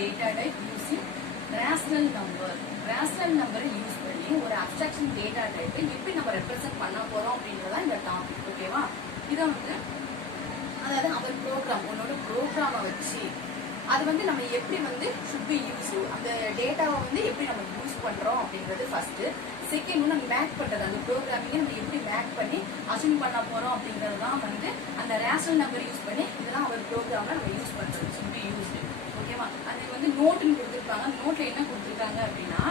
data type using rational number. Rational number use பண்ணி ஒரு abstraction data type எப்படி நம்ம ரெப்ரசென்ட் பண்ண போறோம் அப்படின்றத இந்த டாபிக். ஓகேவா? இதை வந்து அதாவது அவர் ப்ரோக்ராம் உன்னோட ப்ரோக்ராமை வச்சு அது வந்து நம்ம எப்படி வந்து should be யூஸ் அந்த டேட்டாவை வந்து எப்படி நம்ம யூஸ் பண்றோம் அப்படின்றது ஃபர்ஸ்ட். செகண்ட் நம்ம மேக் பண்றது அந்த ப்ரோக்ராமிங்கை நம்ம எப்படி மேக் பண்ணி அசைன் பண்ண போறோம் அப்படின்றது தான் வந்து அந்த ரேஷனல் நம்பர் யூஸ் பண்ணி இதெல்லாம் அவர் ப்ரோக்ராம்ல நம்ம யூஸ் பண்றது should be used. ஓகேவா? அது வந்து நோட்னு கொடுத்துருக்காங்க. நோட்ல என்ன கொடுத்துருக்காங்க அப்படின்னா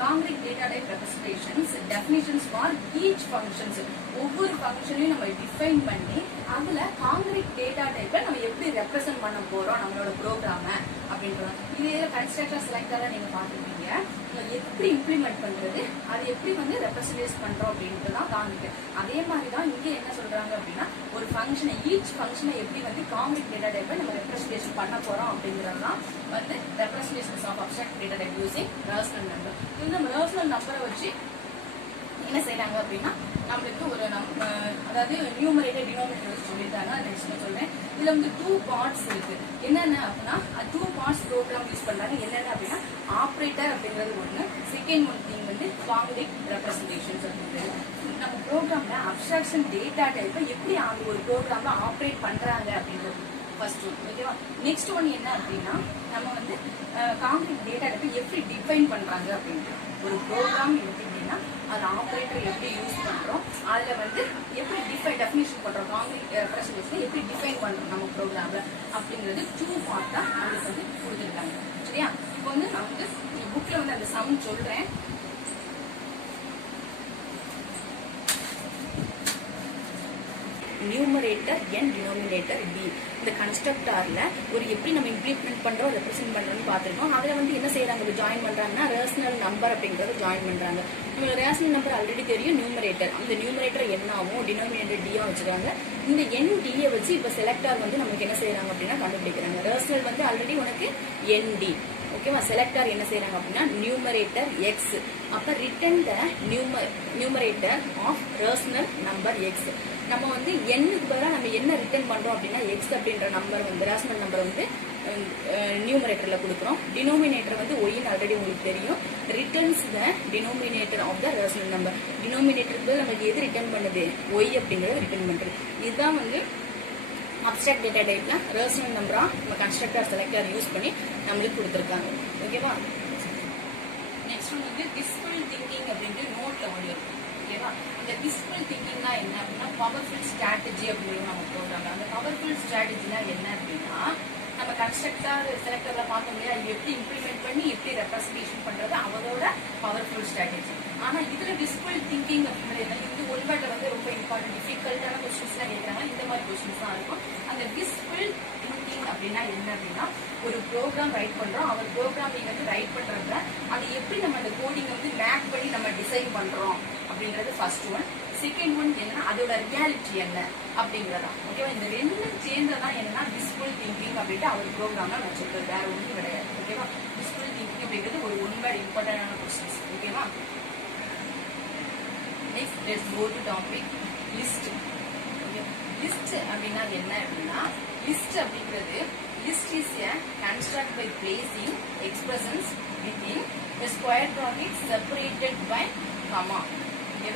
concrete data type representations definitions for each functions. ஒவ்வொரு ஃபங்க்ஷனையும் நம்ம டிஃபைன் பண்ணி அதுல காங்கிரீட் டேட்டா டைப்பை நம்ம எப்படி ரெப்ரசென்ட் பண்ண போறோம் நம்மளோட ப்ரோக்ராமை அப்படின்றோம். இது கன்ஸ்ட்ரக்டர் செலக்டரா நீங்க பாத்துருப்பீங்க. எப்படி இம்ப்ளிமெண்ட் பண்றது அது எப்படி வந்து ரெப்ரசன்டேட் பண்றோம் அப்படின்ட்டு தான் காமிக்கு. அதே மாதிரி தான் இங்க என்ன சொல்றாங்க அப்படின்னா ஒரு ஃபங்க்ஷனை ஈச் ஃபங்க்ஷனை எப்படி வந்து காங்கிரீட் டேட்டா டைப்பை நம்ம ரெப்ரசன்டேஷன் பண்ண போறோம் அப்படிங்கிறது தான் வந்து representations of abstract data type using rational number. இந்த ரேஷனல் நம்பரை வச்சு என்ன செய்யறாங்க அப்படின்னா நம்மளுக்கு ஒரு அதாவது நியூமரேட்டர் டினாமினேட்டர் வச்சு சொல்லியிருக்காங்க. நெக்ஸ்ட் சொல்றேன். இதுல வந்து 2 பார்ட்ஸ் இருக்கு. என்னென்ன அப்படின்னா 2 பார்ட்ஸ் ப்ரோக்ராம் யூஸ் பண்றாங்க. என்னென்ன அப்படின்னா ஆப்ரேட்டர் அப்படிங்கிறது ஒண்ணு. செகண்ட் ஒன் திங் வந்து காங்கிரீட் ரெப்ரசன்டேஷன்ஸ் அப்படிங்கிறது. நம்ம ப்ரோக்ராம்ல அப்ஸ்ட்ராக்ஷன் டேட்டா டைப்பை எப்படி அந்த ஒரு ப்ரோக்ராம்ல ஆப்ரேட் பண்றாங்க அப்படின்றது ஃபர்ஸ்ட் ஒன். ஓகேவா? நெக்ஸ்ட் ஒன் என்ன அப்படின்னா நம்ம வந்து காங்கிரீட் டேட்டா டைப்பை எப்படி டிஃபைன் பண்றாங்க அப்படின்ட்டு ஒரு ப்ரோக்ராம் எப்படி அது ஆப்ரேட்டர் எப்படி யூஸ் பண்றோம் அதுல வந்து எப்படி டெஃபினிஷன் பண்றோம் காங்கிரீட் ரெப்ரசன்டேஷன் எப்படி டிஃபைன் பண்றோம் நம்ம ப்ரோக்ராம்ல அப்படிங்கிறது 2 பார்ட்டா நம்மளுக்கு வந்து கொடுத்துருக்காங்க. சரியா? இப்போ வந்து நான் வந்து புக்ல வந்து அந்த சம் சொல்றேன். Numerator n denominator b. இந்த கன்ஸ்ட்ரக்டர்ல ஒரு எப்படி நம்ம இம்ப்ளிமெண்ட் பண்றோம் ரெப்ரசென்ட் பண்றோம்னு பார்த்திருக்கோம். அதுல வந்து என்ன செய்யறாங்க ஜாயின் பண்றாங்கன்னா ரேஷனல் நம்பர் அப்படிங்கறது ஜாயின் பண்றாங்க. உங்களுக்கு ரேஷனல் நம்பர் ஆல்ரெடி தெரியும் நியூமரேட்டர். அந்த நியூமரேட்டர் n ஆகும் டினாமினேட்டர் d வச்சுக்காங்க. இந்த n d வச்சு இப்ப செலக்டர் வந்து நமக்கு என்ன செய்யறாங்க அப்படின்னா கண்டுபிடிக்கிறாங்க. ரேஷனல் வந்து ஆல்ரெடி உனக்கு nd. ஓகேவா? செலக்டர் என்ன செய்யறாங்க அப்படின்னா நியூமரேட்டர் x. அப்ப return the numerator of rational number x. நம்ம வந்து எண்ணுக்கு பதிலாக நம்ம என்ன ரிட்டர்ன் பண்றோம் அப்படின்னா எக்ஸ் அப்படின்ற நம்பர் வந்து ரேஷனல் நம்பர் வந்து நியூமரேட்டர்ல கொடுக்குறோம். டினோமினேட்டர் வந்து ஒய்ன்னு ஆல்ரெடி உங்களுக்கு தெரியும். Returns the denominator of the rational number. டினோமினேட்டருக்கு நமக்கு எது ரிட்டர்ன் பண்ணுது ஒய் அப்படிங்கறது ரிட்டர்ன் பண்றது. இதுதான் வந்து அப்ஸ்ட்ராக்ட் டேட்டா டைப்ல ரேஷனல் நம்பரா நம்ம கன்ஸ்ட்ரக்டர் செலக்டர் யூஸ் பண்ணி நம்மளுக்கு கொடுத்துருக்காங்க. ஓகேவா? நெக்ஸ்ட் வந்து டிஸ்பிள் திங்கிங் அப்படின்ட்டு நோட்ல ஒன்று இருக்கும். ஓகேவா? இந்த டிஸ்பிள் திங்கிங்னா என்ன அப்படின்னா பவர்ஃபுல் ஸ்ட்ராட்டஜி அப்படின்னு நம்ம சொல்றாங்க. அந்த பவர்ஃபுல் ஸ்ட்ராட்டஜினா என்ன அப்படின்னா நம்ம கன்ஸ்ட்ரக்டர் செலக்டர்ல பார்க்க முடியாது அது எப்படி இம்ப்ளிமெண்ட் பண்ணி எப்படி ரெப்ரசன்டேஷன் பண்றது அவரோட பவர்ஃபுல் ஸ்ட்ராட்டஜி. ஆனா இதுல டிஸ்பிள் திங்கிங் அப்படின்றது இது ஒன்பாட்ட வந்து ரொம்ப இம்பார்ட்டன்ட் டிஃபிகல்ட்டான கொஸ்டின்ஸ் எல்லாம் கேட்கறாங்க. இந்த மாதிரி கொஸ்டின்ஸ் தான் இருக்கும். அந்த டிஸ்பிள் திங்கிங் அப்படின்னா என்ன அப்படின்னா ஒரு ப்ரோக்ராம் ரைட் பண்றோம். அவர் ப்ரோக்ராமிங் வந்து ரைட் பண்றத அது எப்படி நம்ம அந்த கோடிங் வந்து மேக் பண்ணி நம்ம டிசைன் பண்றோம் அப்படின்றது ஃபர்ஸ்ட் ஒன். செகண்ட் ஒன் என்னன்னா அதோட ரியாலிட்டி என்ன அப்படிங்கிறதா. ஓகேவா? இந்த ரெண்டும் சேர்ந்ததான் என்னன்னா டிஸ்பிள் திங்கிங் அப்படின்ட்டு அவர் ப்ரோக்ராம்ல நான் சொல்றது வேற ஒன்றும் கிடையாது. ஓகேவா? டிஸ்பிள் திங்கிங் அப்படிங்கிறது ஒரு ஒன்வேர்ட் இம்பார்ட்டன்டான கொஸ்டின்ஸ். ஓகேவா? Next let's go to topic list. List அப்படின்னா என்ன அப்படின்னா லிஸ்ட் அப்படிங்கிறது list is a construct by placing expressions within a square bracket separated by comma.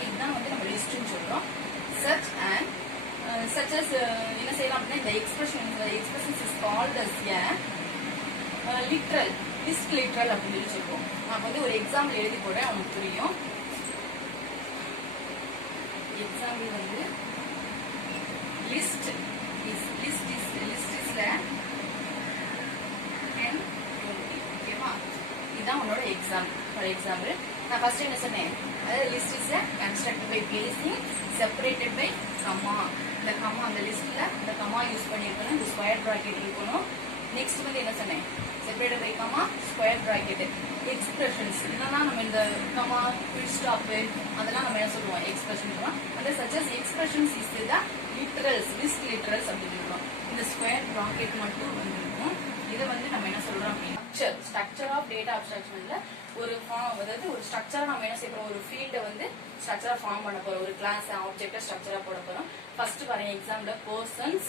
இதுதான் வந்து நம்ம லிஸ்ட்னு சொல்றோம். such as என்ன செய்யலாம் அப்படின்னா இந்த expressions is called as a literal list literal அப்படின்னு சொல்றோம். நான் வந்து ஒரு எக்ஸாம்பிள் எழுதி போடுறேன் உங்களுக்கு புரியும். எக்ஸாம்பிள் வந்து லிஸ்ட் இஸ் இதுதான் உன்னோட எக்ஸாம்பிள். ஃபார் எக்ஸாம்பிள் நான் ஃபர்ஸ்ட் என்ன சொன்னேன் அதாவது list is constructed by placing separated by comma. இந்த கமா அந்த லிஸ்ட்ல இந்த கமா யூஸ் பண்ணியிருக்கணும். இந்த ஸ்கொயர் பிராக்கெட் இருக்கணும். நெக்ஸ்ட் வந்து என்ன சொன்னேன் separated by comma square bracket. Expressions இதெல்லாம் நம்ம இந்த கமா ஃபுல் ஸ்டாப் அதெல்லாம் நம்ம என்ன சொல்லுவோம் எக்ஸ்பிரஷன். அந்த such as expressions is the literals list literals அப்படின்னு சொல்லுவோம். இந்த ஸ்கொயர் பிராக்கெட் மட்டும் வந்துருக்கும். இதை வந்து நம்ம என்ன சொல்றோம் அப்படின்னா ஸ்ட்ரக்சர் ஆஃப் டேட்டா அப்ஸ்ட்ராக்ஷன்ல ஒரு ஃபார்ம் அதாவது ஒரு ஸ்ட்ரக்சரா நம்ம என்ன செய்யறோம் ஒரு ஃபீல்டை வந்து ஸ்ட்ரக்சரா ஃபார்ம் பண்ண போறோம். ஒரு கிளாஸ் ஆப்ஜெக்ட ஸ்ட்ரக்சரா போட போறோம். ஃபர்ஸ்ட் பாருங்க எக்ஸாம்பிள் பர்சன்ஸ்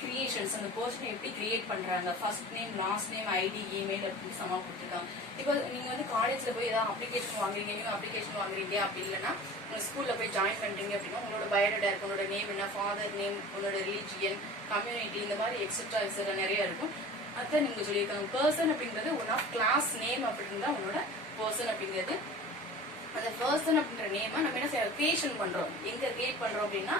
கிரியேஷன்ஸ், அந்த பர்சனை எப்படி கிரியேட் பண்றாங்க, first name, last name, ID, email அப்படின்னு சமா கொடுத்துருக்காங்க. இப்போ நீங்க வந்து காலேஜ்ல போய் ஏதாவது அப்ளிகேஷன் வாங்குறீங்க, நீங்க அப்ளிகேஷன் வாங்குறீங்க அப்படி இல்லைன்னா ஸ்கூல்ல போய் ஜாயின் பண்றீங்க அப்படின்னா உங்களோட பயோடேட்டா இருக்கும், உங்களோட நேம் என்ன, ஃபாதர் நேம், உங்களோட ரிலீஜியன், கம்யூனிட்டி, இந்த மாதிரி எக்ஸெட்ரா நிறைய இருக்கும். அதான் நீங்க சொல்லியிருக்காங்க. பர்சன் அப்படிங்கிறது ஒன் ஆஃப் கிளாஸ் நேம் அப்படின்னு தான் உங்களோட பர்சன் அப்படிங்கிறது. அந்த பர்சன் அப்படின்ற நேமை நம்ம என்ன செய்யறோம், கிரியேஷன் பண்றோம். எங்க கிரியேட் பண்றோம் அப்படின்னா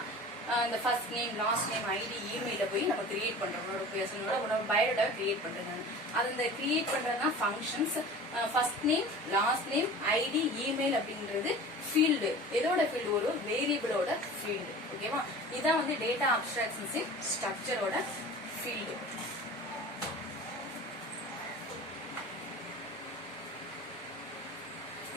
இந்த first name, last name, ID, இமெயில போய் நம்ம கிரியேட் பண்றோம். உங்களோட பர்சனோட உங்களோட பயோடேட்டா கிரியேட் பண்றேன். அது இந்த கிரியேட் பண்றதுனா functions. First name, last name, ID, email அப்படின்றது ஃபீல்டு. எதோட ஃபீல்டு, ஒரு வேரியபிளோட ஃபீல்டு. ஓகேவா, இதான் வந்து டேட்டா அப்ஸ்ட்ராக்ஷன்ஸ் ஸ்ட்ரக்சரோட ஃபீல்டு.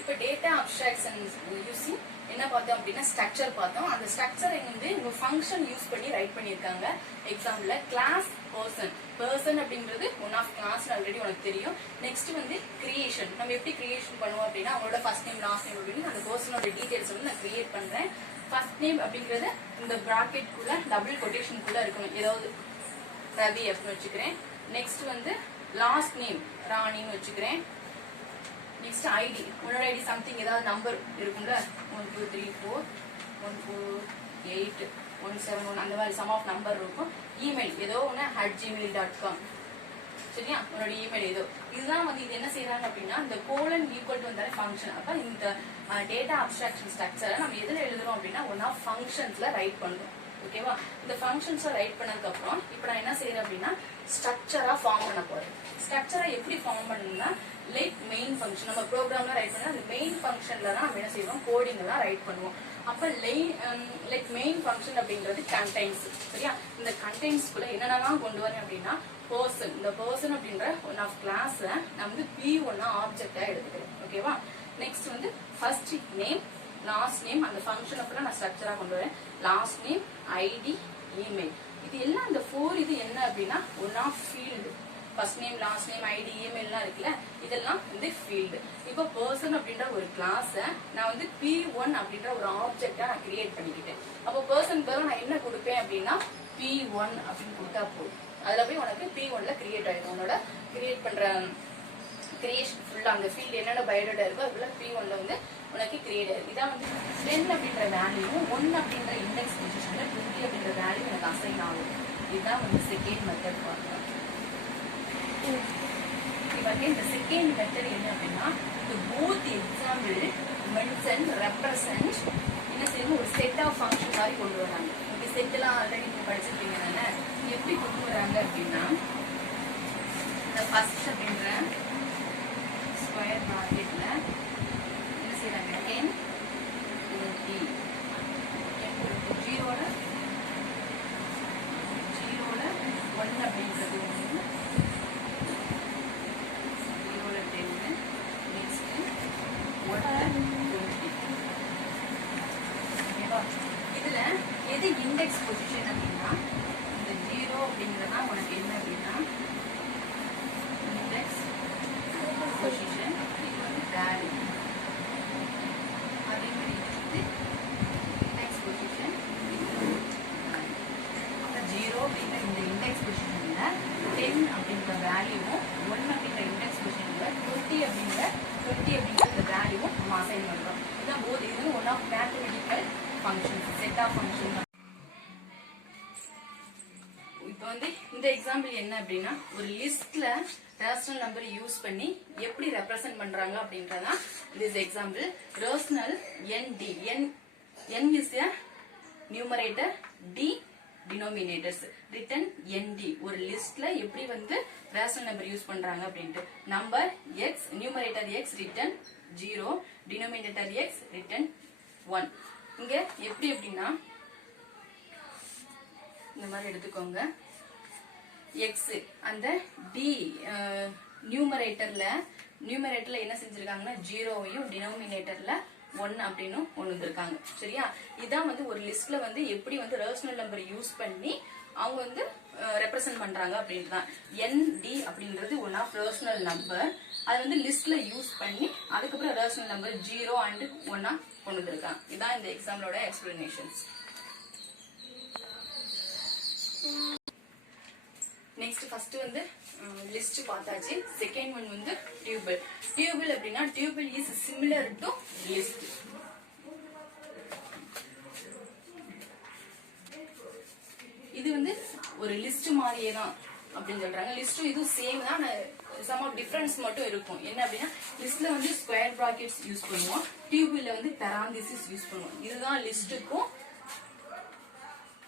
இப்போ டேட்டா அப்ஸ்ட்ராக்ஷன்ஸ் யூசிங் என்ன பார்த்தோம் அப்படின்னா ஸ்ட்ரக்சர் பார்த்தோம். அந்த ஸ்ட்ரக்சரை வந்து உங்க ஃபங்க்ஷன் யூஸ் பண்ணி ரைட் பண்ணியிருக்காங்க. எக்ஸாம்பிள்ல கிளாஸ் பர்சன். பர்சன் அப்படின்றது ஒன் ஆஃப் கிளாஸ் ஆல்ரெடி உனக்கு தெரியும். நெக்ஸ்ட் வந்து கிரியேஷன். நம்ம எப்படி கிரியேஷன் பண்ணுவோம் அப்படின்னா அவங்களோட ஃபர்ஸ்ட் நேம், லாஸ்ட் நேம் அப்படின்னு அந்த பர்சனோட டீடைல்ஸ் வந்து நான் கிரியேட் பண்றேன். ஃபர்ஸ்ட் நேம் அப்படிங்கறது இந்த பிராக்கெட்குள்ள டபுள் கொட்டேஷனுக்குள்ள இருக்கணும். ஏதாவது ரவி அப்படின்னு வச்சுக்கிறேன். நெக்ஸ்ட் வந்து லாஸ்ட் நேம் ராணின்னு வச்சுக்கிறேன். நெக்ஸ்ட் ஐடி, உன்னோட ஐடி சம்திங் ஏதாவது நம்பர் இருக்கும்ல, 12341817 அந்த மாதிரி சம் ஆஃப் நம்பர் இருக்கும். இமெயில் ஏதோ ஒன்று @gmail.com. சரியா, உன்னோட இமெயில் ஏதோ. இதுதான் வந்து இது என்ன செய்யறாங்க அப்படின்னா இந்த கோலன் ஈக்குவல் டு வந்தாலே ஃபங்க்ஷன். அப்ப இந்த டேட்டா அப்ஸ்ட்ராக்ஷன் ஸ்ட்ரக்சரை நம்ம எதுல எழுதுறோம் அப்படின்னா ஒன் ஆஃப் ஃபங்க்ஷன்ஸ்ல ரைட் பண்றோம். ஓகேவா, இந்த ஃபங்க்ஷன்ஸை ரைட் பண்ணதுக்கு அப்புறம் இப்போ நான் என்ன செய்யறேன் அப்படின்னா ஸ்ட்ரக்சரா ஃபார்ம் பண்ண போறேன். ஸ்ட்ரக்சரா எப்படி ஃபார்ம் பண்ணணும்னா லைக் மெயின் ஃபங்க்ஷன். நம்ம ப்ரோக்ராம்ல ரைட் பண்ணா அந்த மெயின் ஃபங்க்ஷன்ல தான் நம்ம என்ன செய்வோம், கோடிங் எல்லாம் ரைட் பண்ணுவோம். அப்ப லைக் மெயின் ஃபங்க்ஷன் அப்படிங்கிறது கண்டெய்ன்ஸ். சரியா, இந்த கண்டெய்ன்ஸ்குள்ள என்னென்னலாம் கொண்டு வரேன் அப்படின்னா பர்சன். இந்த பர்சன் அப்படின்ற ஒன் ஆஃப் கிளாஸ் நான் வந்து P1 ஆப்ஜெக்டா எடுத்துக்கிறேன். ஓகேவா, நெக்ஸ்ட் வந்து ஃபர்ஸ்ட் நேம், லாஸ்ட் நேம், அந்த ஃபங்க்ஷன் அப்புறம் நான் ஸ்ட்ரக்சரா கொண்டு வரேன். Last name, ID, email. இது எல்லாம் இந்த 4 இது என்ன அப்படின்னா one of field. First name, last name, ID, இமெயில்லாம் இருக்குல்ல, இதெல்லாம் வந்து ஃபீல்டு. இப்போ பர்சன் அப்படின்ற ஒரு கிளாஸ நான் வந்து P1 அப்படின்ற ஒரு ஆப்ஜெக்டா நான் கிரியேட் பண்ணிக்கிட்டேன். அப்போ பர்சன் பேரும் நான் என்ன கொடுப்பேன் அப்படின்னா P1 அப்படின்னு கொடுத்தா போதும். அதுல போய் உனக்கு P1ல கிரியேட் ஆயிடும். உன்னோட கிரியேட் பண்ற கிரியேஷன் ஃபுல்லா அந்த ஃபீல்டு என்னென்ன பயோடேட்டா இருக்கோ அதுக்குள்ள P1ல வந்து உனக்கு கிரியேட் ஆயிடும். இதான் வந்து 10 அப்படின்ற வேல்யூ 1 அப்படின்ற இண்டெக்ஸ் பொசிஷன்ல 20 அப்படின்ற வேல்யூ எனக்கு அசைன் ஆகும். இதுதான் வந்து செகண்ட் மெத்தட் பாருங்க. இந்த செகண்ட் மெத்தட் என்ன அப்படின்னா the both example mention represent என்ன செய்யணும், ஒரு செட் ஆஃப் ஃபங்க்ஷன் மாதிரி கொண்டு வராங்க. ஓகே, செட் எல்லாம் ஆல்ரெடி நீங்க படிச்சிருப்பீங்க தானே. எப்படி கொண்டு வராங்க அப்படின்னா இந்த ஃபர்ஸ்ட் அப்படின்ற ஸ்கொயர் பிராக்கெட்ல என்ன செய்யறாங்க 10 20 ஜீரோல 1 அப்படின்றது ஒன்று, ஜீரோல 10, நெக்ஸ்ட் 1 20. ஓகேவா, இதுல எது இண்டெக்ஸ் பொசிஷன் அப்படின்னா இந்த 0 அப்படிங்கிறதா உனக்கு என்ன அப்படின்னா இண்டெக்ஸ் பொசிஷன். இது வந்து வேல்யூ. அதே மாதிரி இண்டெக்ஸ் பொசிஷன் 0 அப்படிங்கிற இந்த இண்டெக்ஸ் பொசிஷன்ல 10 அப்படிங்கிற வேல்யூவும் 1 அப்படிங்கிற இண்டெக்ஸ் பொசிஷன்ல 20 அப்படிங்கிற இந்த வேல்யூவும் நம்ம அசைன் பண்றோம். இதான் போத். இது one of mathematical functions, set of function. இப்போ வந்து இந்த எக்ஸாம்பிள் என்ன அப்படின்னா ஒரு லிஸ்ட்ல ரேஷனல் நம்பர் யூஸ் பண்ணி எப்படி ரெப்ரசென்ட் பண்றாங்க அப்படின்றதான் this example. Rational ND, n is a numerator, D denominators, written ND. ஒரு லிஸ்ட்ல எப்படி வந்து ரேஷனல் நம்பர் யூஸ் பண்றாங்க அப்படின்ட்டு. Number x, numerator x, written 0, denominator x, written 1. இங்க எப்படி அப்படின்னா இந்த மாதிரி எடுத்துக்கோங்க. x அந்த d நியூமரேட்டர்ல என்ன செஞ்சிருக்காங்கன்னா 0வையும் டினோமினேட்டர்ல 1 அப்படின்னு ஒண்ணு இருக்காங்க. சரியா, இதான் வந்து ஒரு லிஸ்ட்ல வந்து எப்படி வந்து ரேஷனல் நம்பர் யூஸ் பண்ணி அவங்க வந்து ரெப்ரசென்ட் பண்றாங்க அப்படின்னு தான். ND அப்படின்றது ஒன் ஆஃப் ரேஷனல் நம்பர். அது வந்து லிஸ்ட்ல யூஸ் பண்ணி அதுக்கப்புறம் ரேஷனல் நம்பர் 0 and 1 கொண்டு இருக்காங்க. இதான் இந்த எக்ஸாம்பிளோட எக்ஸ்பிளனேஷன்ஸ். நெக்ஸ்ட் ஃபர்ஸ்ட் வந்து லிஸ்ட் பார்த்தாச்சு. செகண்ட் ஒன் வந்து டியூபிள். டியூபிள் அப்படின்னா tuple is similar to list. இது வந்து ஒரு லிஸ்ட் மாதிரியே தான் அப்படின்னு சொல்றாங்க. லிஸ்டும் இதுவும் சேம் தான், சம் ஆஃப் டிஃபரன்ஸ் மட்டும் இருக்கும். என்ன அப்படின்னா லிஸ்ட்ல வந்து ஸ்கொயர் பிராக்கெட்ஸ் யூஸ் பண்ணுவோம், டியூபிள்ல வந்து பெராந்திசிஸ் யூஸ் பண்ணுவோம். இதுதான்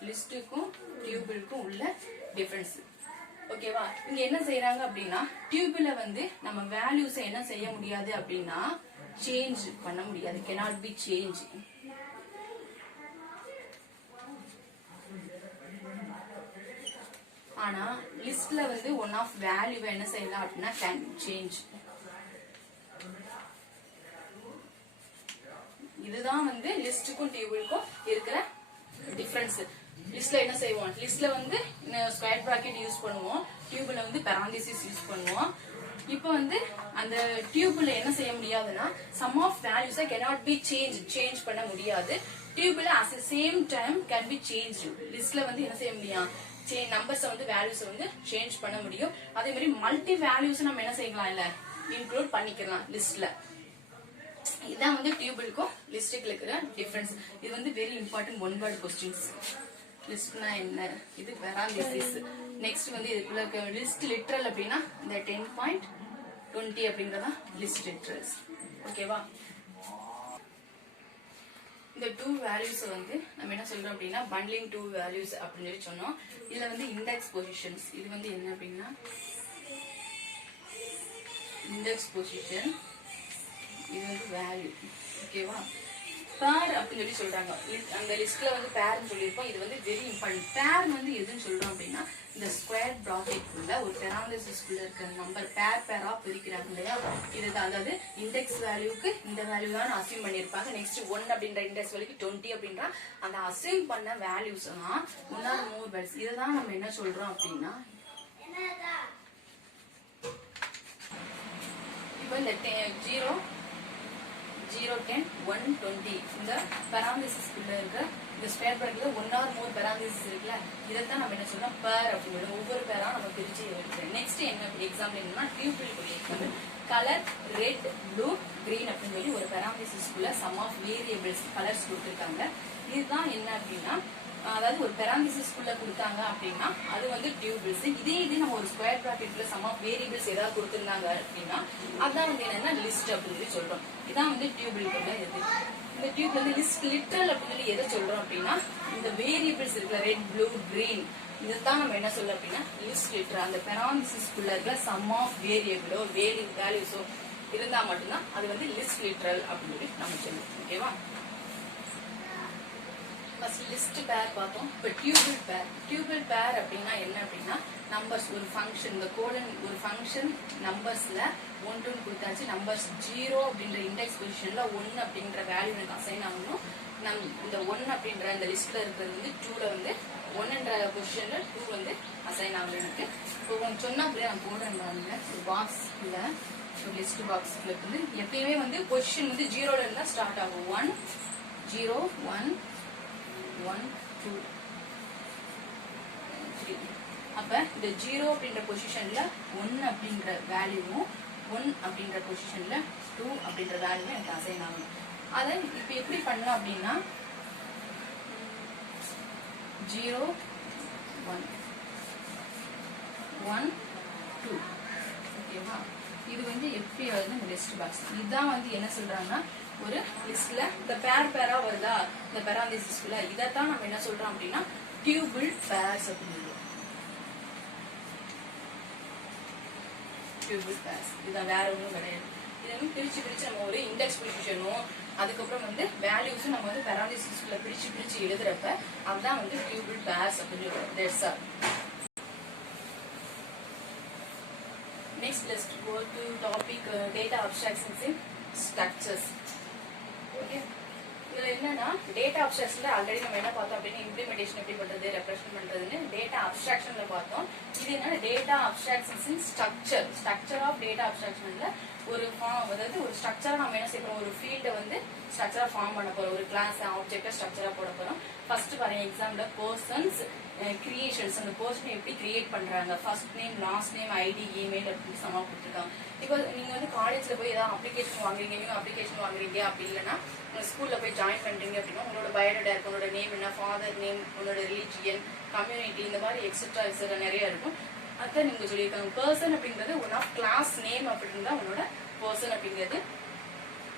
லிஸ்டுக்கும் டியூபிளுக்கும் உள்ள டிஃபரன்ஸ். ஓகேவா? இங்க என்ன செய்யறாங்க அப்படின்னா டியூபிள்ல வந்து நம்ம வேல்யூஸ் என்ன செய்ய முடியாது அப்படின்னா சேஞ்ச் பண்ண முடியாது, cannot be change. ஆனா லிஸ்ட்ல வந்து ஒன் ஆஃப் வேல்யூ என்ன செய்யலாம் அப்படின்னா கேன் சேஞ்ச். இதுதான் வந்து லிஸ்டுக்கும் டியூபிளுக்கும் இருக்கிற டிஃபரன்ஸ். லிஸ்ட்ல என்ன செய்வோம், லிஸ்ட்ல வந்து ஸ்கொயர் பிராக்கெட் யூஸ் பண்ணுவோம், டியூப்ல வந்து பெராந்திசிஸ் யூஸ் பண்ணுவோம். இப்போ வந்து அந்த டியூப்ல என்ன செய்ய முடியாதுன்னா சம் ஆஃப் வேல்யூஸை cannot be சேஞ்ச் பண்ண முடியாது. டியூப்ல at the same time can be changed. லிஸ்ட்ல வந்து என்ன செய்ய முடியும், நம்பர்ஸ் வந்து வேல்யூஸ் வந்து சேஞ்ச் பண்ண முடியும். அதே மாதிரி மல்டி வேல்யூஸ் நம்ம என்ன செய்யலாம், இல்ல இன்க்ளூட் பண்ணிக்கலாம் லிஸ்ட்ல. இதான் வந்து டியூபிளுக்கும் லிஸ்டுக்கு இருக்கிற டிஃபரன்ஸ். இது வந்து very important one word questions. லிஸ்ட்னா என்ன, இது பெராந்திசிஸ். நெக்ஸ்ட் வந்து இதுக்குள்ள இருக்க லிஸ்ட் லிட்ரல் அப்படின்னா இந்த 10.20 அப்படிங்கறதா லிஸ்ட் லிட்ரல்ஸ். ஓகேவா? இந்த டூ வேல்யூஸ் வந்து நம்ம என்ன சொல்றோம் அப்படின்னா பண்ட்லிங் டூ வேல்யூஸ் அப்படின்னு சொல்லி சொன்னோம். இதுல வந்து இண்டெக்ஸ் பொசிஷன்ஸ், இது வந்து என்ன அப்படின்னா இண்டெக்ஸ் பொசிஷன், இது வந்து வேல்யூ. ஓகேவா? பேர் அப்படின்னு சொல்லி சொல்றாங்க. அந்த லிஸ்ட்ல வந்து பேர்னு சொல்லியிருப்போம். இது வந்து வெரி இம்பார்ட்டன்ட். பேர் வந்து எதுன்னு சொல்றோம் அப்படின்னா இந்த ஸ்கொயர் பிராக்கெட் உள்ள ஒரு பெராந்திசிஸ்குள்ள இருக்கிற நம்பர் பேரா பிரிக்கிறாங்க இல்லையா, இதுதான். அதாவது இண்டெக்ஸ் வேல்யூக்கு இந்த வேல்யூ தான் அசியூம் பண்ணிருப்பாங்க. நெக்ஸ்ட் 1 அப்படின்ற இண்டெக்ஸ் வேல்யூக்கு 20 அப்படின்ற அந்த அசியூம் பண்ண வேல்யூஸ் தான் முன்னாடி மூவ் வேல்யூஸ். இதுதான் நம்ம என்ன சொல்றோம் அப்படின்னா இப்போ இந்த 0, 10, 1, 20 இந்த பெராந்திசிஸ்குள்ள இருக்க இந்த ஸ்கொயர் பிராக்கெட்ல 1 or more பெராந்திசிஸ் இருக்குல்ல, இதைத்தான் நம்ம என்ன சொல்றோம் பேர் அப்படின்னு. ஒவ்வொரு பேரா நம்ம பிரிச்சு எடுக்கிறோம். நெக்ஸ்ட் என்ன எக்ஸாம்பிள் என்னன்னா tuple example colour red, blue, green அப்படின்னு சொல்லி ஒரு பெராந்திசிஸ்குள்ள சம் ஆஃப் வேரியபிள்ஸ் கலர்ஸ் கொடுத்துருக்காங்க. இதுதான் என்ன அப்படின்னா அதாவது ஒரு பெராந்திசிஸ்குள்ள கொடுத்தாங்க அப்படின்னா அது வந்து டியூபிள்ஸ். இதே நம்ம ஒரு ஸ்கொயர் பிராக்கெட்ல சம் ஆஃப் வேரியபிள்ஸ் ஏதாவது கொடுத்திருந்தாங்க அப்படின்னா அதான் வந்து என்னன்னா லிஸ்ட் அப்படின்னு சொல்லி சொல்றோம். இதான் வந்து டியூபிளுக்குள்ள எது. இந்த டியூப் வந்து லிஸ்ட் லிட்ரல் அப்படின்னு சொல்லி எதை சொல்றோம் அப்படின்னா இந்த வேரியபிள்ஸ் இருக்குல்ல ரெட், ப்ளூ, கிரீன், இதுதான் நம்ம என்ன சொல்றோம் அப்படின்னா லிஸ்ட் லிட்ரல். அந்த பெராந்திசிஸ்குள்ள இருக்கிற சம் ஆஃப் வேரியபிளோ வேல்யூஸோ இருந்தா மட்டும்தான் அது வந்து லிஸ்ட் லிட்ரல் அப்படின்னு சொல்லி நம்ம சொல்லுவோம். ஓகேவா? ஃபர்ஸ்ட் லிஸ்ட் பேர் பார்த்தோம். இப்போ டியூபிள் பேர் அப்படின்னா என்ன அப்படின்னா நம்பர்ஸ் ஒரு ஃபங்க்ஷன், இந்த கோலன் ஒரு ஃபங்க்ஷன் நம்பர்ஸ்ல 1 கொடுத்தாச்சு. நம்பர்ஸ் 0 அப்படின்ற இண்டெக்ஸ் பொசிஷன்ல 1 அப்படின்ற வேல்யூ எனக்கு அசைன் ஆகணும். இந்த 1 அப்படின்ற அந்த லிஸ்ட்ல இருக்கிறது வந்து 2ல வந்து 1ன்ற பொசிஷன்ல 2 வந்து அசைன் ஆகும் எனக்கு. இப்போ உங்களுக்கு சொன்னா அப்படியே நான் போடுறேன் பாருங்க. ஒரு பாக்ஸ்ல ஒரு லிஸ்ட் பாக்ஸ்ல வந்து எப்பயுமே வந்து பொசிஷன் வந்து 0ல இருந்தா ஸ்டார்ட் ஆகும். 1, 0, 1, 1, 2, 3. அப்ப இந்த 0 அப்படின்ற பொசிஷன்ல 1 அப்படின்ற வேல்யூவும் 1 அப்படின்ற பொசிஷன்ல 2 அப்படின்ற வேல்யூவும் எனக்கு அசைன் ஆகணும். அதை இப்ப எப்படி பண்ணலாம் அப்படின்னா 0, 1, 1, 2. ஓகேவா? இது வந்து எப்படி வருது இந்த லிஸ்ட் பாக்ஸ். இதுதான் வந்து என்ன சொல்றாங்கன்னா ஒரு லிஸ்ட்ல இந்த பேரா வருதா இந்த பெராந்திசிஸ்குள்ள, இதைத்தான் நம்ம என்ன சொல்றோம் அப்படின்னா டியூபிள் பேர்ஸ் அப்படின்னு. டியூபிள் பேர்ஸ் இதான், வேற ஒன்றும் கிடையாது. இது வந்து பிரிச்சு நம்ம ஒரு இண்டெக்ஸ் பொசிஷனும் அதுக்கப்புறம் வந்து வேல்யூஸும் நம்ம வந்து பெராந்திசிஸ்குள்ள பிரிச்சு எழுதுறப்ப அதுதான் வந்து டியூபிள் பேர்ஸ் அப்படின்னு சொல்றோம். Next, let's go to topic data abstractions in structures. Okay. இதுல என்னன்னா டேட்டா அப்ஸ்ட்ராக்ஷன்ல ஆல்ரெடி நம்ம என்ன பார்த்தோம் அப்படின்னா இம்ப்ளிமெண்டேஷன் எப்படி பண்றது, ரெப்ரசன்ட் பண்றதுன்னு டேட்டா அப்ஸ்ட்ராக்ஷன்ல பார்த்தோம். இது என்னன்னா data abstractions in structure of data அப்ஸ்ட்ராக்ஷன்ல ஒரு ஃபார்ம், அதாவது ஒரு ஸ்ட்ரக்சரா நம்ம என்ன செய்யறோம், ஒரு ஃபீல்டை வந்து ஸ்ட்ரக்சரா ஃபார்ம் பண்ண போறோம், ஒரு கிளாஸ் ஆப்ஜெக்டை ஸ்ட்ரக்சரா போட போறோம். ஃபர்ஸ்ட் பாருங்க எக்ஸாம்பிள் பர்சன்ஸ், கிரியேஷன்ஸ், அந்த பர்சன் எப்படி கிரியேட் பண்றாங்க, first name, last name, ID, email அப்படின்னு சமா கொடுத்துருக்காங்க. இப்போ நீங்க வந்து காலேஜ்ல போய் ஏதாவது அப்ளிகேஷன் வாங்குறீங்க, நீங்க அப்ளிகேஷன் வாங்குறீங்க அப்படி இல்லைன்னா ஸ்கூல்ல போய் ஜாயின் பண்றீங்க அப்படின்னா உங்களோட பயோடேட்டா இருக்கும், உங்களோட நேம் என்ன, ஃபாதர் நேம், உங்களோட ரிலீஜியன், கம்யூனிட்டி, இந்த மாதிரி எக்ஸெட்ரா நிறைய இருக்கும். அதான் நீங்க சொல்லியிருக்காங்க. பர்சன் அப்படிங்கிறது ஒன் ஆஃப் கிளாஸ் நேம் அப்படின்னு தான் உங்களோட பர்சன் அப்படிங்கிறது.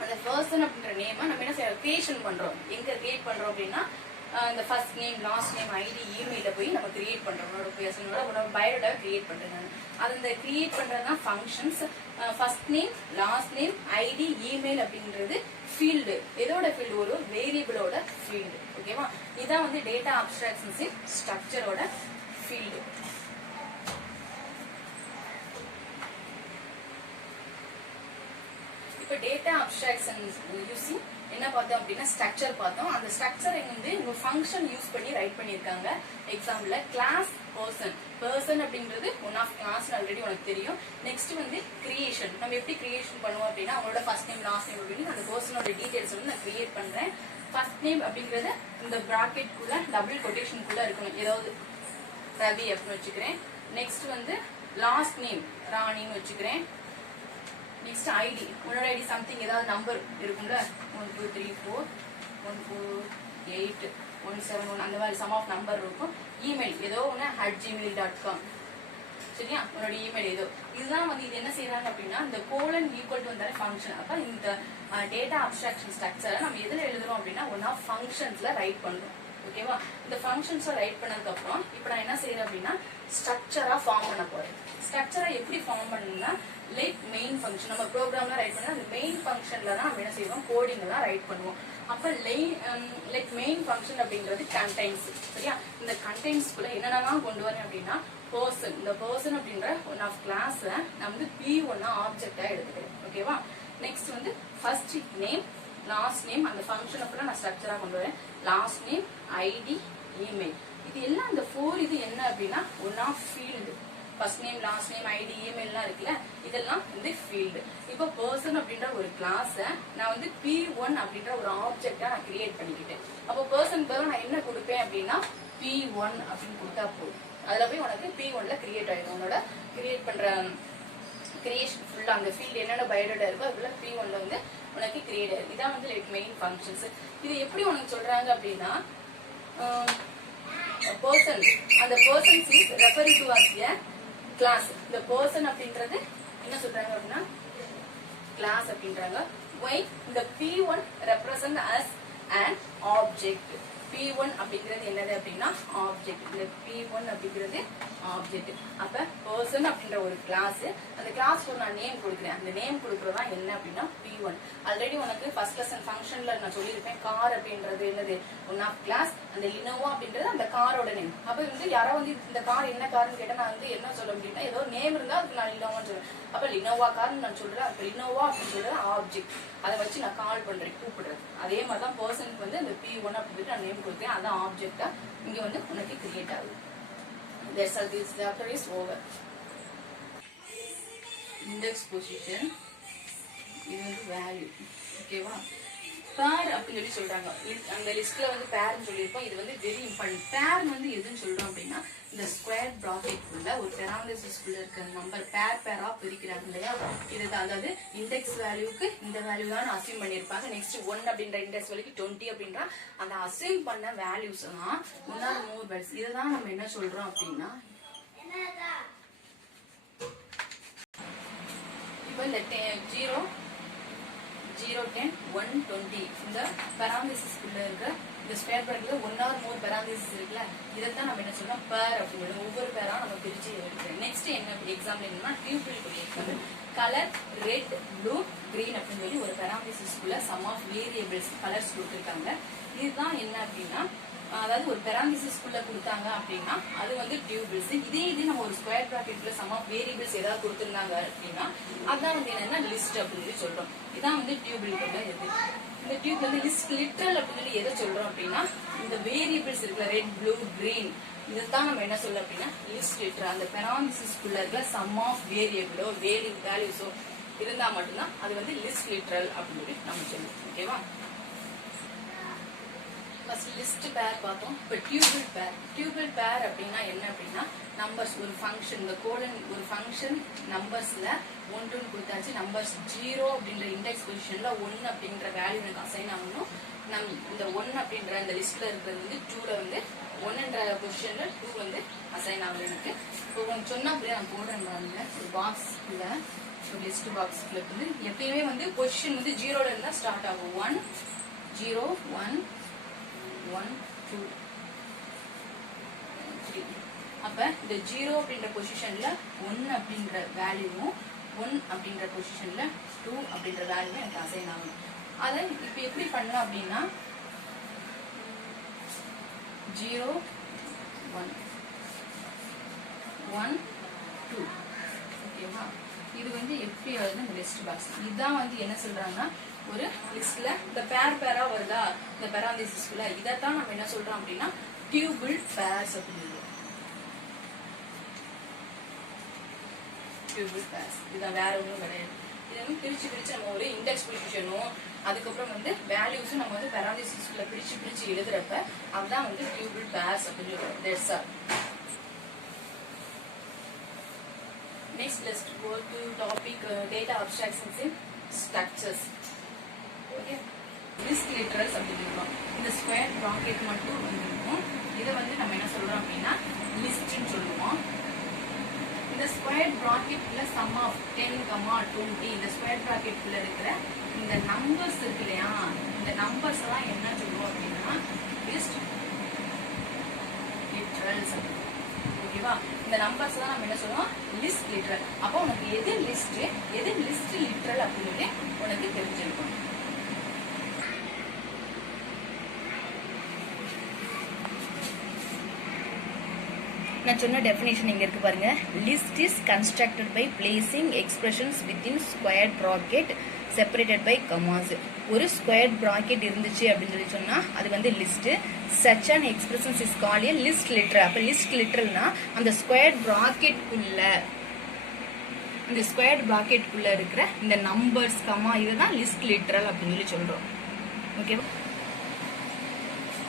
அந்த பர்சன் அப்படின்ற நேமை நம்ம என்ன செய்யறோம், கிரியேஷன் பண்றோம். எங்க கிரியேட் பண்றோம் அப்படின்னா இந்த first name, last name, ID, இமெயில போய் நம்ம கிரியேட் பண்றோம். உன்னோட பர்சனோட உன்னோட பயோடேட்டா கிரியேட் பண்றேன் நான். அது இந்த கிரியேட் பண்றதுதான் functions. First name, last name, ID, email அப்படின்றது ஃபீல்டு. எதோட ஃபீல்டு, ஒரு வேரியபிளோட ஃபீல்டு. ஓகேவா, இதான் வந்து டேட்டா அப்ஸ்ட்ராக்ஷன்ஸ் ஸ்ட்ரக்சரோட ஃபீல்டு. இப்போ டேட்டா அப்ஸ்ட்ராக்ஷன் யூசிங் என்ன பார்த்தோம் அப்படின்னா ஸ்ட்ரக்சர் பார்த்தோம். அந்த ஸ்ட்ரக்சரை வந்து உங்க ஃபங்க்ஷன் யூஸ் பண்ணி ரைட் பண்ணியிருக்காங்க. எக்ஸாம்பிள்ல கிளாஸ் பர்சன், பர்சன் அப்படின்றது ஒன் ஆஃப் கிளாஸ் ஆல்ரெடி உனக்கு தெரியும். நெக்ஸ்ட் வந்து கிரியேஷன், நம்ம எப்படி கிரியேஷன் பண்ணுவோம் அப்படின்னா அவங்களோட ஃபர்ஸ்ட் நேம், லாஸ்ட் நேம் அப்படின்னு அந்த பர்சனோட டீடைல்ஸ் வந்து நான் கிரியேட் பண்றேன். ஃபர்ஸ்ட் நேம் அப்படிங்கறது இந்த பிராக்கெட் குள்ள டபுள் கொட்டேஷன் குள்ள இருக்கணும், ஏதாவது ரவி அப்படின்னு வச்சுக்கிறேன். நெக்ஸ்ட் வந்து லாஸ்ட் நேம் ராணின்னு வச்சுக்கிறேன். நெக்ஸ்ட் ஐடி, உன்னோட ஐடி சம்திங் ஏதாவது நம்பர் இருக்கும்ல, 1 2 3 4 1 4 8 1 7 1 அந்த மாதிரி சம் ஆஃப் நம்பர் இருக்கும். இமெயில் ஏதோ ஒன்று @gmail.com, சரியா, உன்னோட இமெயில் ஏதோ. இதுதான் வந்து இது என்ன செய்யறாங்க அப்படின்னா இந்த கோலன் ஈக்குவல் டு வந்தாலே ஃபங்க்ஷன். அப்ப இந்த டேட்டா அப்ஸ்ட்ராக்ஷன் ஸ்ட்ரக்சரை நம்ம எதுல எழுதுறோம் அப்படின்னா ஒன் ஆஃப் ஃபங்க்ஷன்ஸ்ல ரைட் பண்றோம். ஓகேவா, இந்த ஃபங்க்ஷன்ஸை ரைட் பண்ணதுக்கு அப்புறம் இப்போ நான் என்ன செய்யறேன் அப்படின்னா ஸ்ட்ரக்சரா ஃபார்ம் பண்ண போறேன். ஸ்ட்ரக்சரா எப்படி ஃபார்ம் பண்ணணும்னா லைக் மெயின் ஃபங்க்ஷன், நம்ம ப்ரோக்ராம்ல ரைட் பண்ணா அந்த மெயின் ஃபங்க்ஷன்ல தான் நம்ம என்ன செய்வோம், கோடிங் எல்லாம் ரைட் பண்ணுவோம். அப்ப லைக் மெயின் ஃபங்க்ஷன் அப்படிங்கிறது கண்டெய்ன்ஸ், சரியா. இந்த கண்டெய்ன்ஸ்குள்ள என்னென்னலாம் கொண்டு வரேன் அப்படின்னா பர்சன், இந்த பர்சன் அப்படின்ற ஒன் ஆஃப் கிளாஸ் நான் வந்து P1 ஆப்ஜெக்டா எடுத்துக்கிறேன். ஓகேவா, நெக்ஸ்ட் வந்து ஃபர்ஸ்ட் நேம், லாஸ்ட் நேம், அந்த ஃபங்க்ஷன் அப்புறம் நான் ஸ்ட்ரக்சரா கொண்டு வரேன். லாஸ்ட் நேம், ஐடி, இமெயில், இது எல்லாம் இந்த 4 இது என்ன அப்படின்னா one of field. First name, last name, ID, இமெயில்லாம் இருக்குல்ல, இதெல்லாம் வந்து ஃபீல்டு. இப்போ பர்சன் அப்படின்ற ஒரு கிளாஸ நான் வந்து P1 அப்படின்ற ஒரு ஆப்ஜெக்டா நான் கிரியேட் பண்ணிக்கிட்டேன். அப்போ பர்சன் பதிலா நான் என்ன கொடுப்பேன் அப்படின்னா P1 அப்படின்னு கொடுத்தா போதும். அதுல போய் உனக்கு P1ல கிரியேட் ஆயிடும். உன்னோட கிரியேட் பண்ற கிரியேஷன் ஃபுல்லா அந்த ஃபீல்டு என்னென்ன பயோடேட்டா இருக்கோ அதுல P1ல வந்து உனக்கு கிரியேட் ஆயிடும். இதான் வந்து லைக் மெயின் ஃபங்க்ஷன்ஸ். இது எப்படி உனக்கு சொல்றாங்க அப்படின்னா பர்சன், அந்த persons is referring to as a class. இந்த பர்சன் அப்படின்றது என்ன சொல்றாங்க அப்படின்னா கிளாஸ் அப்படின்றாங்க. Why இந்த P1 represent as an object. P1 அப்படிங்கிறது என்னது அப்படின்னா ஆப்ஜெக்ட். இந்த P1 அப்படிங்கிறது ஆப்ஜெக்ட். அப்ப பர்சன் அப்படின்ற ஒரு கிளாஸ், அந்த கிளாஸ் நான் நேம் கொடுக்குறேன். அந்த நேம் கொடுக்கறதா என்ன அப்படின்னா P1. ஆல்ரெடி உனக்கு ஃபர்ஸ்ட் லெசன் ஃபங்க்ஷன்ல நான் சொல்லியிருப்பேன், கார் அப்படின்றது என்னது ஒன் ஆஃப் கிளாஸ். அந்த லினோவா அப்படின்றது அந்த காரோட நேம். அப்ப வந்து யாரோ வந்து இந்த கார் என்ன கார்னு கேட்டா நான் வந்து என்ன சொல்ல அப்படின்னா ஏதோ நேம் இருந்தா அதுக்கு நான் லினோவான்னு சொல்றேன். அப்ப லினோவா கார்னு நான் சொல்றேன். அப்ப லினோவா அப்படின்னு சொல்றது ஆப்ஜெக்ட், அதை வச்சு நான் கால் பண்றேன், கூப்பிடுறேன். அதே மாதிரிதான் பர்சனுக்கு வந்து அந்த P1 அப்படின்னு நான் நேம் கொடுத்தேன், அதான் ஆப்ஜெக்டா இங்க வந்து உனக்கு கிரியேட் ஆகுது. That's all. This chapter is over. Index position, இது வந்து வேல்யூ. ஓகேவா, பேர் அப்படின்னு சொல்லி சொல்றாங்க. அந்த லிஸ்ட்ல வந்து பேர்னு சொல்லியிருப்போம். இது வந்து வெரி இம்பார்ட்டன்ட். பேர் வந்து எதுன்னு சொல்றோம் அப்படின்னா இந்த ஸ்கொயர் பிராக்கெட் குள்ள ஒரு பெராமீட்டர்ஸ் குள்ள இருக்கிற நம்பர் பேரா பிரிக்கிறாங்க இல்லையா, இதுதான். அதாவது இண்டெக்ஸ் வேல்யூக்கு இந்த வேல்யூ தான் அசியூம் பண்ணியிருப்பாங்க. நெக்ஸ்ட் 1 அப்படின்ற இண்டெக்ஸ் வேல்யூக்கு 20 அப்படின்ற அந்த அசியூம் பண்ண வேல்யூஸ் தான் முன்னாடி மூவ் வேல்யூஸ். இதுதான் நம்ம என்ன சொல்றோம் அப்படின்னா இப்போ இந்த 0 0 10 1 20 இந்த பெராமீட்டர்ஸ் குள்ள இருக்கிற இந்த ஸ்கொயர் பிராக்கெட்ல 1 or more பெராமீட்டர்ஸ் இருக்குல்ல, இதைத்தான் நம்ம என்ன சொல்றோம் பேர் அப்படின்னு. ஒவ்வொரு பேரா நம்ம பிரிச்சு எடுக்கிறோம். நெக்ஸ்ட் என்ன எக்ஸாம்பிள் என்னன்னா டியூபிள் கொடுத்திருக்காங்க. கலர் ரெட், ப்ளூ, கிரீன் அப்படின்னு சொல்லி ஒரு பெராமீட்டர்ஸ் குள்ள சம் ஆஃப் வேரியபிள்ஸ் கலர்ஸ் கொடுத்திருக்காங்க. இதுதான் என்ன அப்படின்னா அதாவது ஒரு பெராமீட்டர்ஸ் குள்ள கொடுத்தாங்க அப்படின்னா அது வந்து டியூபிள்ஸ். இதே நம்ம ஒரு ஸ்கொயர் பிராக்கெட்ல சம் ஆஃப் வேரியபிள்ஸ் ஏதாவது கொடுத்திருந்தாங்க அப்படின்னா அதான் வந்து என்னன்னா லிஸ்ட் அப்படின்னு சொல்லி சொல்றோம். இதான் வந்து டியூபிள் குள்ள இருக்கு. இந்த டியூப்ல வந்து லிஸ்ட் லிட்ரல் அப்படின்னு சொல்லி எதை சொல்றோம் அப்படின்னா இந்த வேரியபிள்ஸ் இருக்குல்ல ரெட், ப்ளூ, கிரீன், இதுதான் நம்ம என்ன சொல்றோம் அப்படின்னா லிஸ்ட் லிட்ரல். அந்த பெராமீட்டர்ஸ் குள்ள இருக்கிற சம் ஆஃப் வேரியபிளோ வேல்யூஸோ இருந்தா மட்டும்தான் அது வந்து லிஸ்ட் லிட்ரல் அப்படின்னு சொல்லி நம்ம சொல்லுவோம். ஓகேவா, ஃபர்ஸ்ட் லிஸ்ட் பேர் பார்த்தோம். இப்போ டியூபிள் பேர். டியூபிள் பேர் அப்படின்னா என்ன அப்படின்னா நம்பர்ஸ் ஒரு ஃபங்க்ஷன், இந்த கோடன் ஒரு ஃபங்க்ஷன் நம்பர்ஸ்ல 1ன்னு கொடுத்தாச்சு. நம்பர்ஸ் 0 அப்படின்ற இண்டெக்ஸ் பொசிஷன்ல 1 அப்படின்ற வேல்யூ எனக்கு அசைன் ஆகணும். இந்த 1 அப்படின்ற இந்த லிஸ்ட்ல இருக்கிறது வந்து 2ல வந்து 1ன்ற பொசிஷன்ல 2 வந்து அசைன் ஆகுது எனக்கு. இப்போ உங்களுக்கு சொன்னா அப்படியே நான் போடுறேன் பாருங்க. ஒரு பாக்ஸ்ல ஒரு லிஸ்ட் பாக்ஸ்ல வந்து எப்பயுமே வந்து பொசிஷன் வந்து 0ல இருந்தா ஸ்டார்ட் ஆகும். 1 0 1 1 2 3. அப்ப இந்த 0 அப்படின்ற பொசிஷன்ல 1 அப்படின்ற வேல்யூவும் 1 அப்படின்ற பொசிஷன்ல 2 அப்படின்ற வேல்யூவும் எனக்கு அசைன் ஆகும். அதை இப்ப எப்படி பண்ணலாம் அப்படின்னா 0 1 1 2. ஓகேவா? இது வந்து எப்படி வருது இந்த லிஸ்ட் பாக்ஸ். இதுதான் வந்து என்ன சொல்றாங்கன்னா ஒரு லிஸ்ட்ல இந்த பேரா வருதா, இந்த பேராந்திசிஸ்ல இதைத்தான் நம்ம என்ன சொல்றோம் அப்படின்னா டியூபிள் பேர்ஸ் அப்படின்னு. டியூபிள் பேர்ஸ் இதுதான், வேற ஒன்றும் கிடையாது. இது வந்து பிரிச்சு நம்ம ஒரு இண்டெக்ஸ் பொசிஷனும் அதுக்கப்புறம் வந்து வேல்யூஸும் நம்ம வந்து பேராந்திசிஸ்ல பிரிச்சு எழுதுறப்ப அதுதான் வந்து டியூபிள் பேர்ஸ் அப்படின்னு சொல்றோம். Next, let's go to topic data abstractions in structures. Okay, list literals அப்படிங்கிறோம். இந்த ஸ்கொயர் பிராக்கெட் மட்டும் வந்துருக்கும். இதை வந்து நம்ம என்ன சொல்றோம் அப்படின்னா லிஸ்ட்னு சொல்லுவோம். இந்த ஸ்கொயர் பிராக்கெட்ல சம் ஆஃப் 10, 20 இந்த ஸ்கொயர் பிராக்கெட்ல இருக்கிற இந்த நம்பர்ஸ் இருக்கு இல்லையா, இந்த நம்பர்ஸ் எல்லாம் என்ன சொல்லுவோம் அப்படின்னா லிஸ்ட் லிட்டரல்ஸ். ஓகேவா? இந்த நம்பர்ஸ் தான் நம்ம என்ன சொல்லுவோம் லிஸ்ட் லிட்டரல். அப்போ உனக்கு எது லிஸ்ட் எது லிஸ்ட் லிட்டரல் அப்படின்னு உனக்கு தெரிஞ்சிருக்கும். நான் சொன்ன டெஃபினேஷன் இங்க இருக்கு பாருங்க. List is constructed by placing expressions within square bracket separated by commas. ஒரு ஸ்கொயர் பிராக்கெட் இருந்துச்சு அப்படின்னு சொல்லி சொன்னா அது வந்து list. such an expressions is called a list literal. அப்ப லிஸ்ட் லிட்டரல்னா அந்த ஸ்கொயர் பிராக்கெட்குள்ள இந்த ஸ்கொயர் பிராக்கெட்குள்ள இருக்கிற இந்த நம்பர்ஸ் கமா இதுதான் லிஸ்ட் லிட்டரல் அப்படின்னு சொல்லி சொல்றோம். ஓகேவா?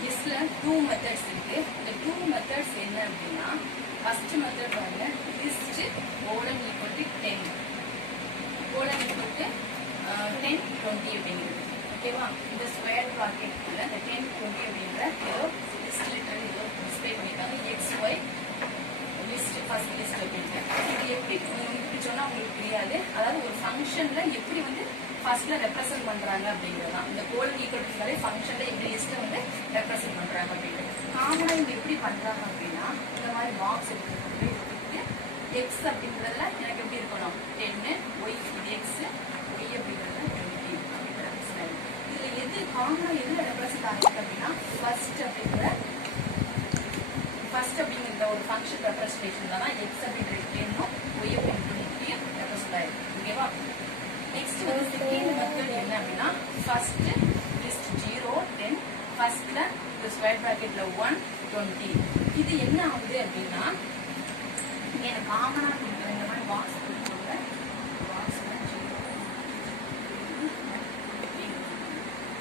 லிஸ்ட்ல 2 மெத்தட்ஸ் இருக்கு. இந்த 2 மெத்தட்ஸ் என்ன அப்படின்னா ஃபர்ஸ்ட் மெத்தட் பாருங்க, list colon equal to 10 colon equal to 10 20 அப்படிங்கிறது. ஓகேவா? இந்த ஸ்கொயர் பிராக்கெட்குள்ள இந்த 10 20 அப்படின்ற ஏதோ லிஸ்ட் லிட்டரல் ஏதோ டிஸ்ப்ளே பண்ணிருக்காங்க. XY லிஸ்ட் ஃபர்ஸ்ட் லிஸ்ட் அப்படின்ட்டு இது எப்படி இப்படி சொன்னா உங்களுக்கு தெரியாது. அதாவது ஒரு ஃபங்க்ஷன்ல எப்படி வந்து ஃபர்ஸ்ட்ல ரெப்ரசென்ட் பண்றாங்க அப்படிங்கறதுதான். இந்த கோலன் ஈக்குவல் டு ஃபங்க்ஷன்ல எப்படி லிஸ்ட் வந்து ரெப்ரசென்ட் பண்றாங்க அப்படிங்கிறது. காமனா இங்க எப்படி பண்றாங்க அப்படின்னா இந்த மாதிரி பாக்ஸ் எடுத்துட்டு எக்ஸ் அப்படின்றதுல எனக்கு எப்படி இருக்கணும் 10, ஒய் இது எக்ஸ், ஒய் அப்படிங்கிறது 20 அப்படிங்கிற ரெப்ரசென்ட். இதுல எது காமனா எதுல ரெப்ரசென்ட் ஆகிருக்கு அப்படின்னா ஃபர்ஸ்ட் அப்படிங்கிற ஒரு ஃபங்க்ஷன் ரெப்ரசன்டேஷன் தான் எக்ஸ் அப்படிங்கிற 10 ஒய் அப்படிங்கிற 20 ரெப்ரசென்ட் ஆயிருக்கு. ஓகேவா? நெக்ஸ்ட் வந்து செகண்ட் மெத்தட் என்ன அப்படின்னா ஃபர்ஸ்ட் லிஸ்ட் 0 10 ஃபர்ஸ்ட்ல இந்த ஸ்கொயர் பிராக்கெட்ல 1 20. இது என்ன ஆகுது அப்படின்னா எனக்கு காமனா கொடுக்குற இந்த மாதிரி பாக்ஸ் கொடுக்குற பாக்ஸ்ல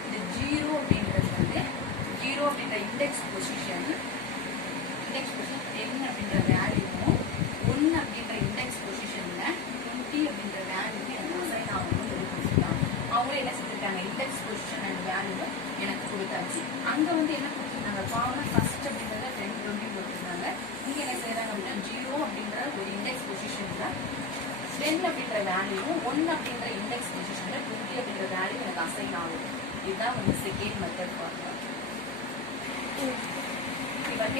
இந்த 0 அப்படிங்கிறது வந்து 0 அப்படின்ற இண்டெக்ஸ் பொசிஷன் 10 அப்படின்ற வேல்யூவும் 1 அப்படின்ற இண்டெக்ஸ் பொசிஷன்ல 20 அப்படின்ற வேல்யூவும் எனக்கு அசைன் ஆகணும்னு கொடுத்துருக்காங்க. அவங்களும் என்ன செஞ்சிருக்காங்க இண்டெக்ஸ் பொசிஷன் அண்ட் வேல்யூ எனக்கு கொடுத்தாச்சு. அங்க வந்து என்ன கொடுத்துருந்தாங்க காமன் ஃபர்ஸ்ட் அப்படின்றத 10 20 கொடுத்துருந்தாங்க. இங்க என்ன செய்யறாங்க அப்படின்னா 0 அப்படின்ற ஒரு இண்டெக்ஸ் பொசிஷன்ல 10 அப்படின்ற வேல்யூவும் 1 அப்படின்ற இண்டெக்ஸ் பொசிஷன்ல 20 அப்படின்ற வேல்யூ எனக்கு அசைன் ஆகும். இதுதான் வந்து செகண்ட் மெத்தட் பார்க்கலாம்.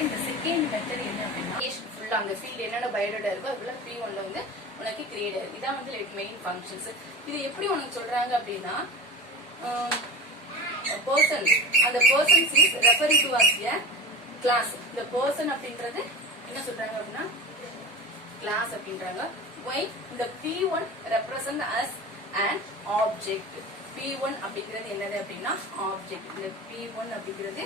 இந்த செகண்ட் மெத்தட் என்ன அப்படின்னா ஃபுல்லா அந்த ஃபீல்ட் என்னென்ன பயோடேட்டா இருக்கோ அதுக்குள்ள P1ல வந்து உனக்கு கிரியேட் ஆயிருக்கு. இதான் வந்து லைக் மெயின் ஃபங்க்ஷன்ஸ். இது எப்படி உனக்கு சொல்றாங்க அப்படின்னா பர்சன் அந்த persons is referring to as a class. இந்த பர்சன் அப்படின்றது என்ன சொல்றாங்க அப்படின்னா கிளாஸ் அப்படின்றாங்க. why இந்த P1 represent as an object. P1 அப்படிங்கிறது என்னது அப்படின்னா ஆப்ஜெக்ட். இந்த P1 அப்படிங்கிறது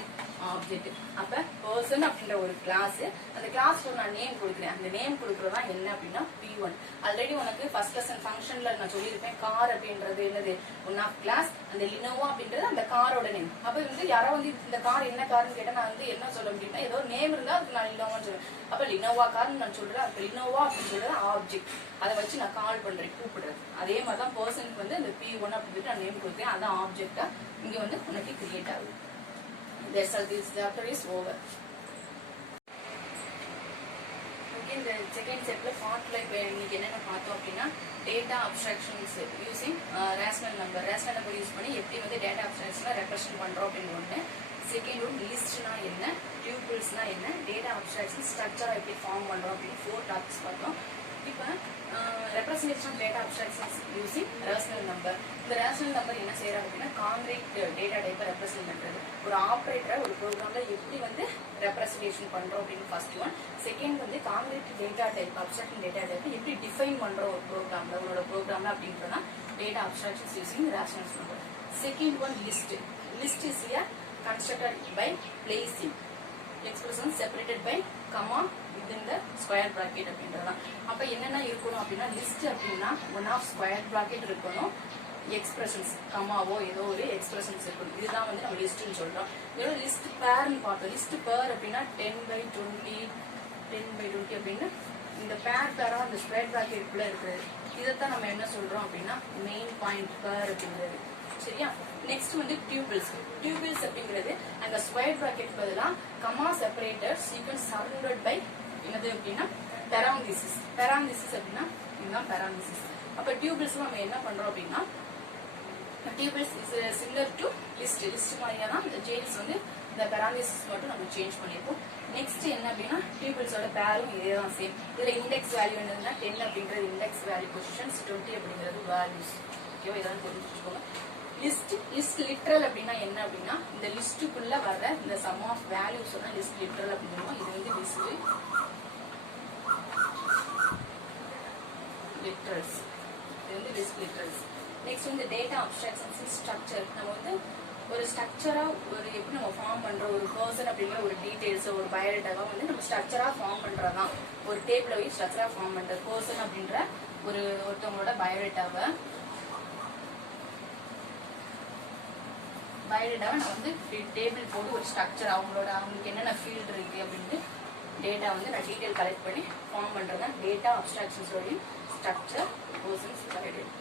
ஆப்ஜெக்ட். அப்ப பர்சன் அப்படின்ற ஒரு கிளாஸ், அந்த கிளாஸ்க்கு நான் நேம் கொடுக்குறேன். அந்த நேம் கொடுக்கறதா என்ன அப்படின்னா P1. ஆல்ரெடி உனக்கு ஃபர்ஸ்ட் லெசன் ஃபங்க்ஷன்ல நான் சொல்லியிருப்பேன், கார் அப்படின்றது என்னது ஒன் ஆஃப் கிளாஸ், அந்த லினோவா அப்படின்றது அந்த காரோட நேம். அப்ப வந்து யாரோ வந்து இந்த கார் என்ன கார்னு கேட்டா நான் வந்து என்ன சொல்ல முடியும்னா ஏதோ நேம் இருந்தா அதுக்கு நான் லினோவான்னு சொல்லுவேன். அப்ப லினோவா கார்னு நான் சொல்றேன். அப்ப லினோவா அப்படின்னு சொல்றது ஆப்ஜெக்ட், அதை வச்சு நான் கால் பண்றேன், கூப்பிடுறேன். அதே மாதிரிதான் பர்சனுக்கு வந்து இந்த P1 அப்படின்னு நான் நேம் கொடுத்தேன், அதான் ஆப்ஜெக்டா இங்க வந்து உனக்கு கிரியேட் ஆகுது. That's all. This chapter is over. Okay, இந்த செகண்ட் ஸ்டெப்ல பார்ட்ல இப்போ இன்னைக்கு என்னென்ன பார்த்தோம் அப்படின்னா data abstractions using rational number use பண்ணி எப்படி வந்து டேட்டா அப்ஸ்ட்ராக்ஷனை ரெப்ரசென்ட் பண்றோம் அப்படின்னு ஒன்று. செகண்ட் ஒன் லிஸ்ட்னா என்ன, டியூபிள்ஸ்னா என்ன, டேட்டா அப்ஸ்ட்ராக்ஷன் ஸ்ட்ரக்சரா எப்படி ஃபார்ம் பண்றோம் அப்படின்னு 4 டாபிக்ஸ் பார்த்தோம். இப்போ representation of data abstractions using rational number. இந்த ரேஷனல் நம்பர் என்ன செய்யறாங்க அப்படின்னா காங்கிரீட் டேட்டா டைப்பை ரெப்ரசென்ட் பண்றது. ஒரு ஆப்ரேட்டரை ஒரு ப்ரோக்ராம்ல எப்படி வந்து ரெப்ரசன்டேஷன் பண்றோம் அப்படின்னு ஃபர்ஸ்ட் ஒன். செகண்ட் வந்து concrete data type, abstraction data type எப்படி டிஃபைன் பண்றோம் ஒரு ப்ரோக்ராம்ல, உங்களோட ப்ரோக்ராம்ல அப்படின்றதா data abstractions using rational number. Second one list. List is a constructed by placing expressions separated by comma within the square bracket அப்படின்றதான். அப்ப என்னென்ன இருக்கணும் அப்படின்னா லிஸ்ட் அப்படின்னா ஒன் ஆஃப் ஸ்கொயர் பிராக்கெட் இருக்கணும், எக்ஸ்பிரஷன்ஸ் கமாவோ ஏதோ ஒரு எக்ஸ்பிரஷன்ஸ் இருக்கணும். இதுதான் வந்து நம்ம லிஸ்ட்னு சொல்றோம். இதோட லிஸ்ட் பேர்னு பார்த்தோம். லிஸ்ட் பேர் அப்படின்னா 10/20 அப்படின்னு இந்த பேரா அந்த ஸ்கொயர் பிராக்கெட்டுக்குள்ள இருக்கிறது. இதைத்தான் நம்ம என்ன சொல்றோம் அப்படின்னா மெயின் பாயிண்ட் பேர் அப்படிங்கிறது. சரியா? நெக்ஸ்ட் வந்து டியூபிள்ஸ். டியூபிள்ஸ் அப்படிங்கிறது அந்த ஸ்கொயர் பிராக்கெட் பதிலா comma separator sequence surrounded by என்னது அப்படின்னா பெராந்திசிஸ். பெராந்திசிஸ் அப்படின்னா இதுதான் பெராந்திசிஸ். அப்ப டியூபிள்ஸ் நம்ம என்ன பண்றோம் அப்படின்னா tubules is similar to list. List மாதிரியா தான் இந்த சேஞ்ச் வந்து இந்த பெராந்திசிஸ் மட்டும் நம்ம சேஞ்ச் பண்ணிருக்கோம். நெக்ஸ்ட் என்ன அப்படின்னா டியூபிள்ஸோட பேரும் இதே தான் சேம். இதுல இண்டெக்ஸ் வேல்யூ என்னதுன்னா 10 அப்படிங்கிறது இண்டெக்ஸ் வேல்யூ பொசிஷன்ஸ், 20 அப்படிங்கிறது வேல்யூஸ். ஓகேவா? இதெல்லாம் தெரிஞ்சுக்கோங்க. லிஸ்ட் லிட்ரல் அப்படின்னா என்ன அப்படின்னா இந்த லிஸ்டுக்குள்ள வர இந்த சம் ஆஃப் வேல்யூஸ் தான் லிஸ்ட் லிட்ரல் அப்படின்னா இது வந்து லிஸ்ட் லிட்ரல்ஸ். இது வந்து லிஸ்ட் லிட்ரல்ஸ். நெக்ஸ்ட் வந்து டேட்டா அப்ஸ்ட்ராக்ஷன்ஸ் ஸ்ட்ரக்சர். நம்ம வந்து ஒரு ஸ்ட்ரக்சரா ஒரு எப்படி நம்ம ஃபார்ம் பண்றோம், ஒரு பர்சன் அப்படிங்கிற ஒரு டீடைல்ஸ் ஒரு பயோடேட்டாவா வந்து நம்ம ஸ்ட்ரக்சரா ஃபார்ம் பண்றதுதான். ஒரு டேபிள போய் ஸ்ட்ரக்சரா ஃபார்ம் பண்றது. பர்சன் அப்படின்ற ஒருத்தவங்களோட பயோடேட்டாவை நான் வந்து டேபிள் போட்டு ஒரு ஸ்ட்ரக்சர் அவங்களுக்கு என்னென்ன ஃபீல்டு இருக்கு அப்படின்ட்டு டேட்டா வந்து நான் டீடைல் கலெக்ட் பண்ணி ஃபார்ம் பண்றதுதான் data abstractions structure persons biodata.